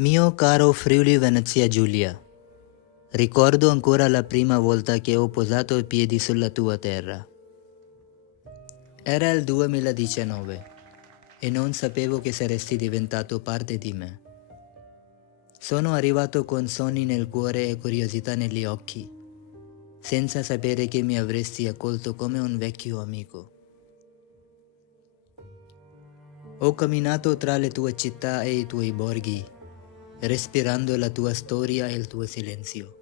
Mio caro Friuli Venezia Giulia, ricordo ancora la prima volta che ho posato i piedi sulla tua terra. Era il 2019 e non sapevo che saresti diventato parte di me. Sono arrivato con sogni nel cuore e curiosità negli occhi, senza sapere che mi avresti accolto come un vecchio amico. Ho camminato tra le tue città e i tuoi borghi, respirando la tua storia e il tuo silenzio.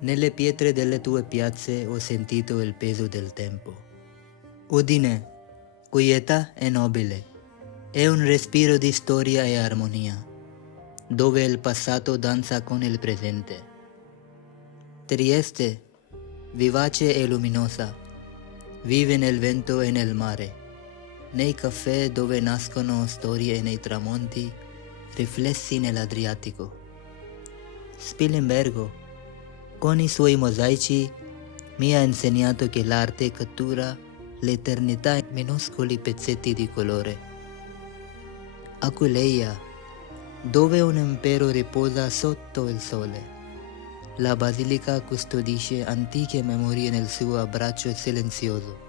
Nelle pietre delle tue piazze ho sentito il peso del tempo. Udine, quieta e nobile, è un respiro di storia e armonia, dove il passato danza con il presente. Trieste, vivace e luminosa, vive nel vento e nel mare, nei caffè dove nascono storie e nei tramonti riflessi nell'Adriatico. Spilimbergo, con i suoi mosaici, mi ha insegnato che l'arte cattura l'eternità in minuscoli pezzetti di colore. Aquileia, dove un impero riposa sotto il sole. La basilica custodisce antiche memorie nel suo abbraccio silenzioso.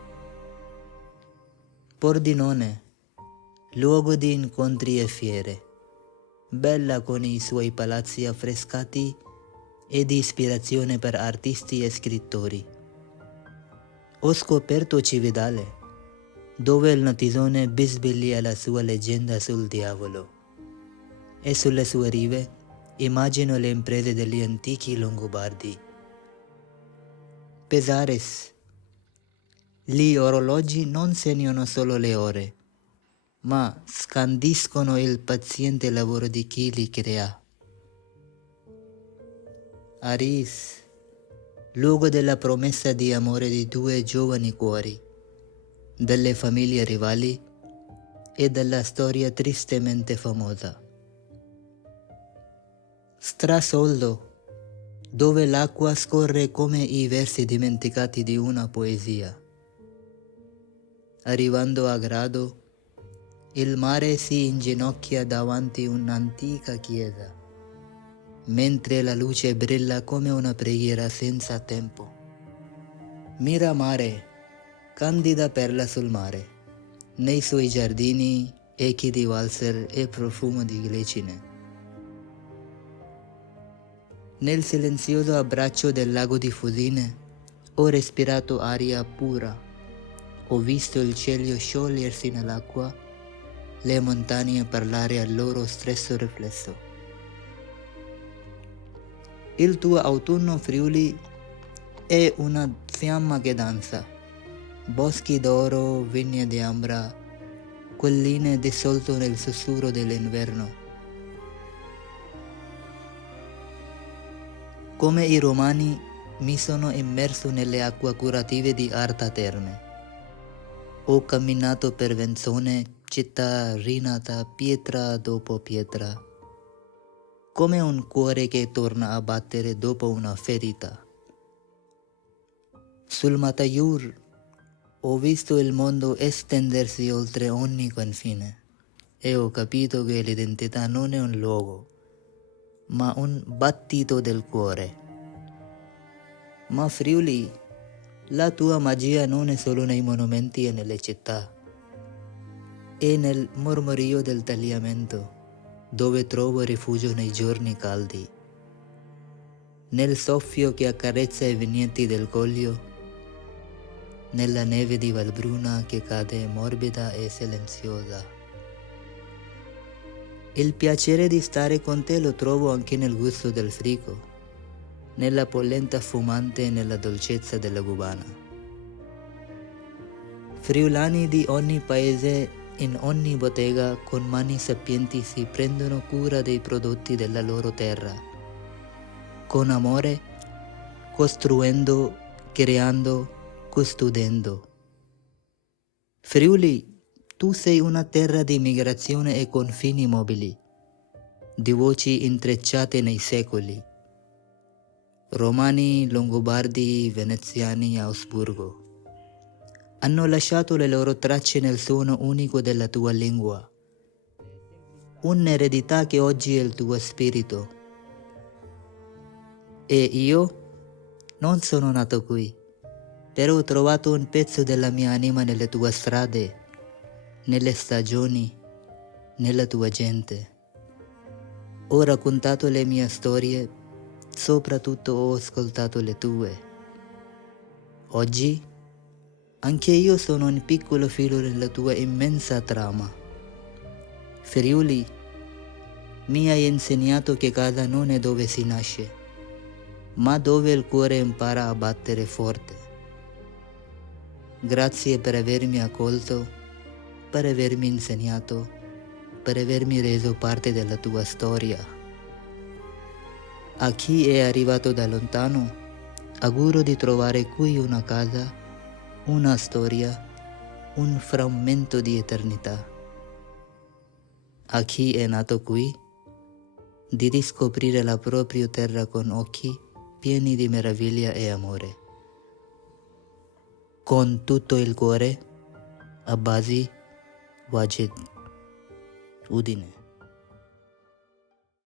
Pordenone, luogo di incontri e fiere, bella con i suoi palazzi affrescati e di ispirazione per artisti e scrittori. Ho scoperto Cividale, dove il notisone bisbiglia la sua leggenda sul diavolo, e sulle sue rive immagino le imprese degli antichi Longobardi. Pesares, gli orologi non segnano solo le ore, ma scandiscono il paziente lavoro di chi li crea. Aris, luogo della promessa di amore di due giovani cuori, delle famiglie rivali e della storia tristemente famosa. Strasoldo, dove l'acqua scorre come i versi dimenticati di una poesia. Arrivando a Grado, il mare si inginocchia davanti un'antica chiesa, mentre la luce brilla come una preghiera senza tempo. Miramare, candida perla sul mare, nei suoi giardini echi di valzer e profumo di glicine. Nel silenzioso abbraccio del lago di Fusine ho respirato aria pura, ho visto il cielo sciogliersi nell'acqua, le montagne parlare al loro stesso riflesso. Il tuo autunno Friuli è una fiamma che danza, boschi d'oro, vigne di ambra, colline dissolto nel sussurro dell'inverno. Come i romani mi sono immerso nelle acque curative di Arta Terme. Ho camminato per Venzone, città rinata pietra dopo pietra, come un cuore che torna a battere dopo una ferita. Sul Mataiur ho visto il mondo estendersi oltre ogni confine e ho capito che l'identità non è un luogo, ma un battito del cuore. Ma Friuli, la tua magia non è solo nei monumenti e nelle città, è nel mormorio del tagliamento, dove trovo rifugio nei giorni caldi, nel soffio che accarezza i vigneti del Coglio, nella neve di Valbruna che cade morbida e silenziosa. Il piacere di stare con te lo trovo anche nel gusto del frigo, nella polenta fumante e nella dolcezza della cubana. Friulani di ogni paese, in ogni bottega, con mani sapienti si prendono cura dei prodotti della loro terra, con amore, costruendo, creando, custodendo. Friuli, tu sei una terra di migrazione e confini mobili, di voci intrecciate nei secoli. Romani, Longobardi, Veneziani, Asburgo hanno lasciato le loro tracce nel suono unico della tua lingua. un'eredità che oggi è il tuo spirito. E io non sono nato qui, però ho trovato un pezzo della mia anima nelle tue strade, nelle stagioni, nella tua gente. Ho raccontato le mie storie, soprattutto ho ascoltato le tue. Oggi anche io sono un piccolo filo nella tua immensa trama. Friuli, mi hai insegnato che casa non è dove si nasce, ma dove il cuore impara a battere forte. Grazie per avermi accolto, per avermi insegnato, per avermi reso parte della tua storia. A chi è arrivato da lontano, auguro di trovare qui una casa, una storia, un frammento di eternità. A chi è nato qui, di riscoprire la propria terra con occhi pieni di meraviglia e amore. Con tutto il cuore, Abbasi Wajid, Udine.